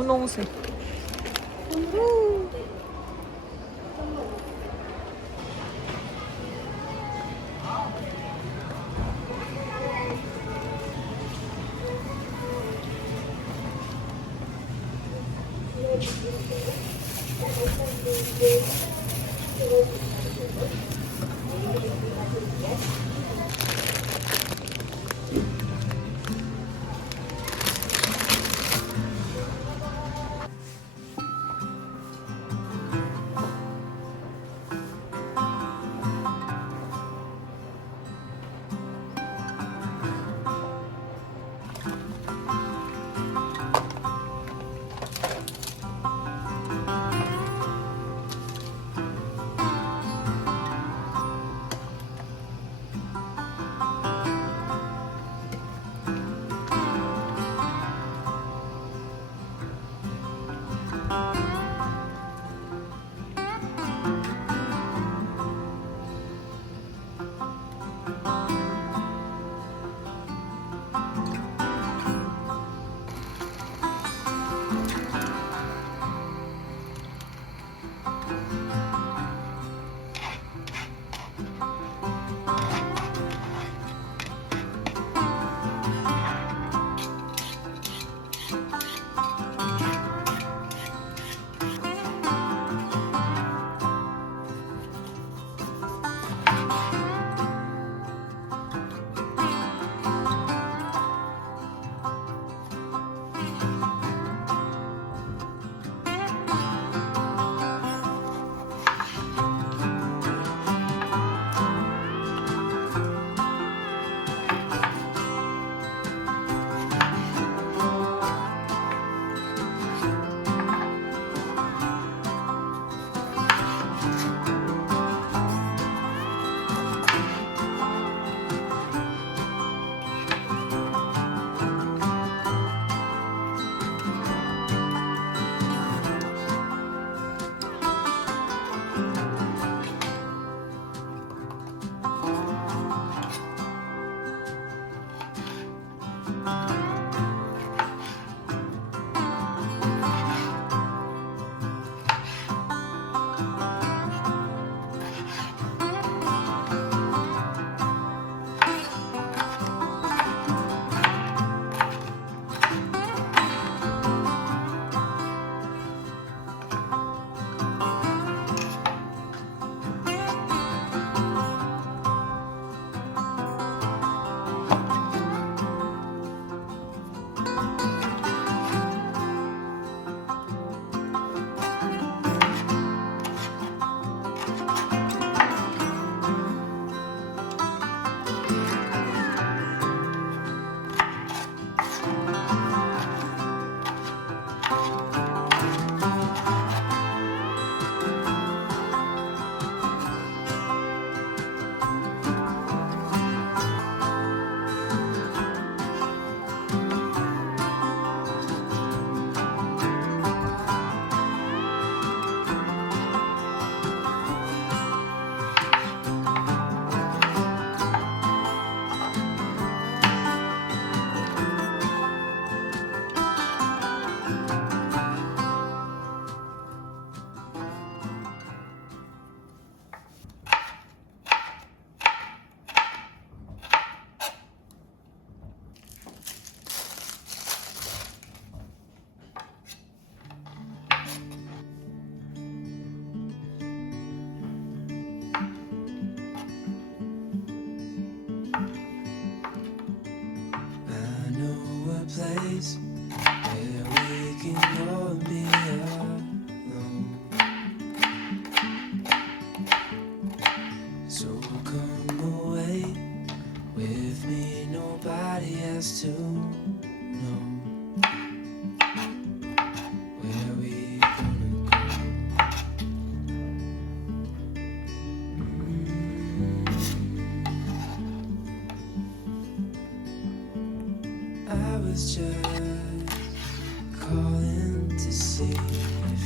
분홍색.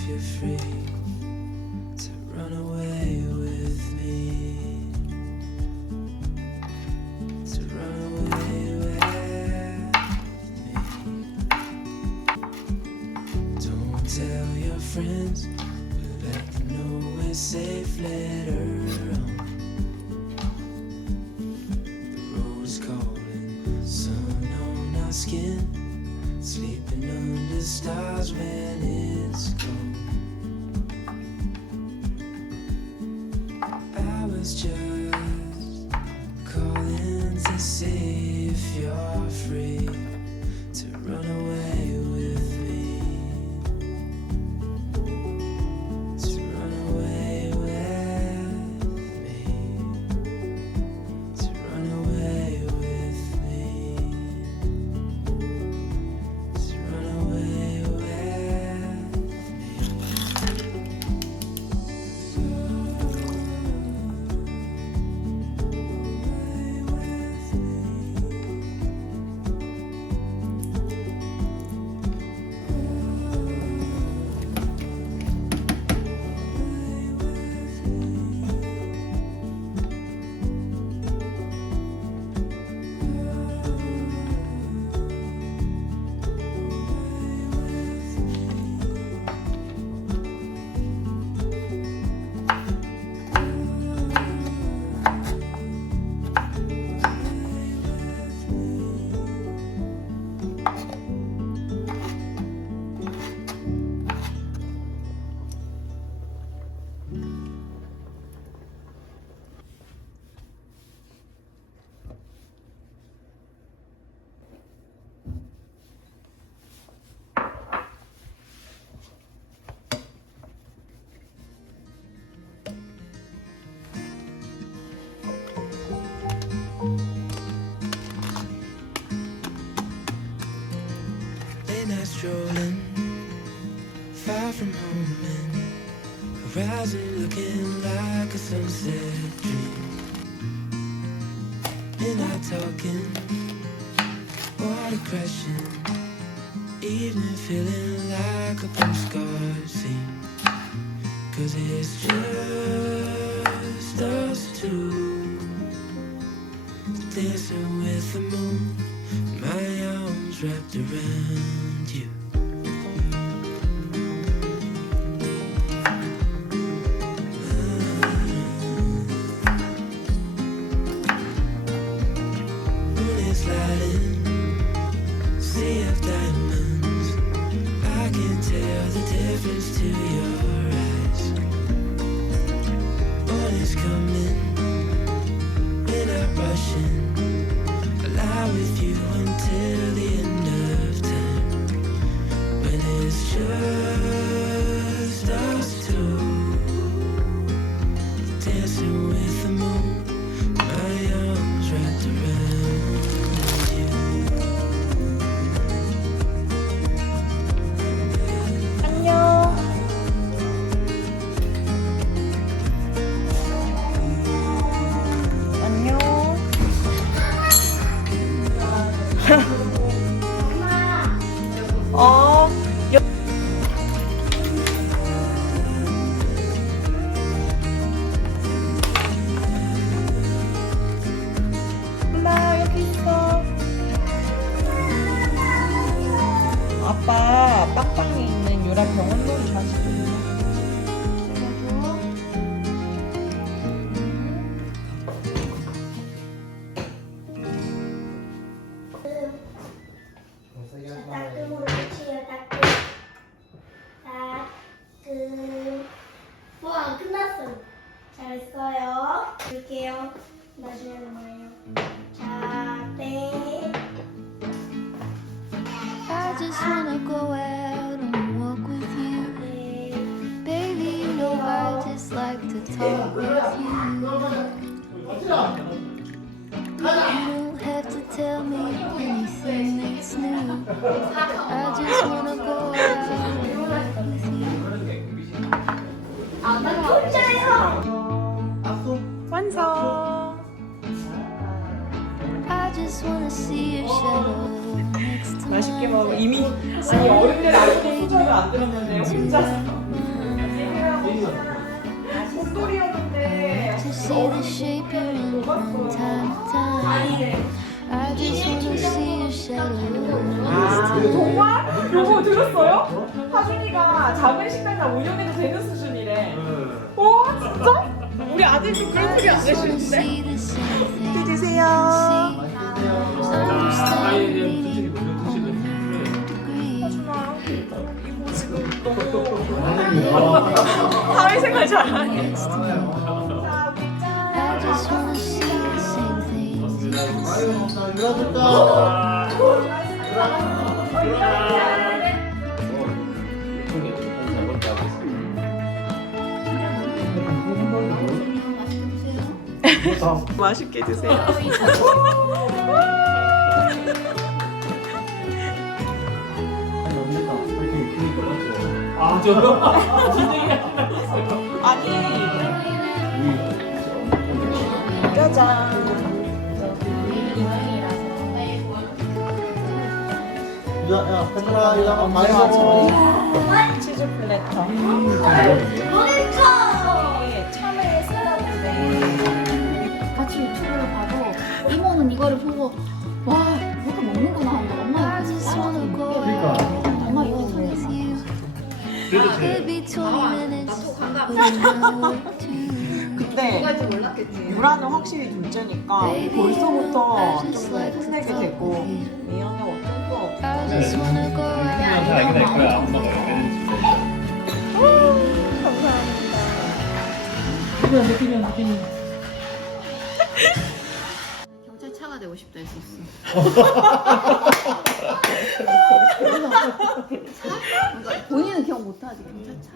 you're free to run away with me, to run away with me. Don't tell your friends, but let them know we're safe later on. The road's calling, sun on our skin, sleeping under stars when it's gone. I was just calling to see if you're free to run away with me, to run away with me, to run away with me, to run away with late night strolling, far from home and horizon looking like a sunset dream. Midnight talking, water crashing, evening feeling like a postcard scene. 'Cause it's just us two, dancing with the moon, my arms wrapped around you. Moon is lighting, sea of diamonds, I can tell the difference to your eyes. Morning's coming, we're not rushing, lie with you until the end of time, when it's just us two, dancing with the moon, my arms wrapped around you. 안녕. 안녕. 어. 엄마 여기 있어. 아빠 빡빡이 있는 유라 병원놀이 마시고 있어. 따끔으로 치요 따끔 따끔. 와 끝났어요. 잘했어요. 볼게요. 나중에 뭐예요? 자, 땡. I just wanna go out and walk with you. 네. Baby, you know I just like to talk with you. You don't have to tell me anything that's new. I just wanna go out and walk with you. 완성. I just wanna see your shadow next to 맛있게 mine. 먹어. 이미 아니 어른들 안 들으면 안 들었는데 혼자서. 목도리였는데 To see the shape you're in from time to time. I just wanna see your shadow. 정말? 여보 들었어요? 하준이가 작은 식당 다 운영해도 되는 수준이래. 와 진짜? 우리 아들도 그런 소리 안 Just wanna 내시는데? see the same thing. 드세요. Understanding degree. 하준아 이거 지금 너무 사회생활 잘하네. I just wanna see the same things you can see. 맛있게 드세요. 아, 저거? 아니 짜잔. 야, 페트라 이거 한번 많이 먹어. 치즈 플래터. 모니터! 이게 참외 샐러드인데 같이 유튜브를 봐도 이모는 이거를 보고 와 이렇게 먹는구나 하는데 엄마 I just wanna go 그러니까. out 엄마 이거 with 먹는 you. 그래도 Could be 20 minutes, but an hour too. 근데 유라는 확실히 둘째니까 벌써부터 좀 푸내게 되고 미연이 어쩔 수 없어. I just wanna go out. 잘 알게 될 거야. 엄마가 얘기해주는 경찰차가 되고 싶다 했었어. 그러니까 본인은 기억 못하지 경찰차.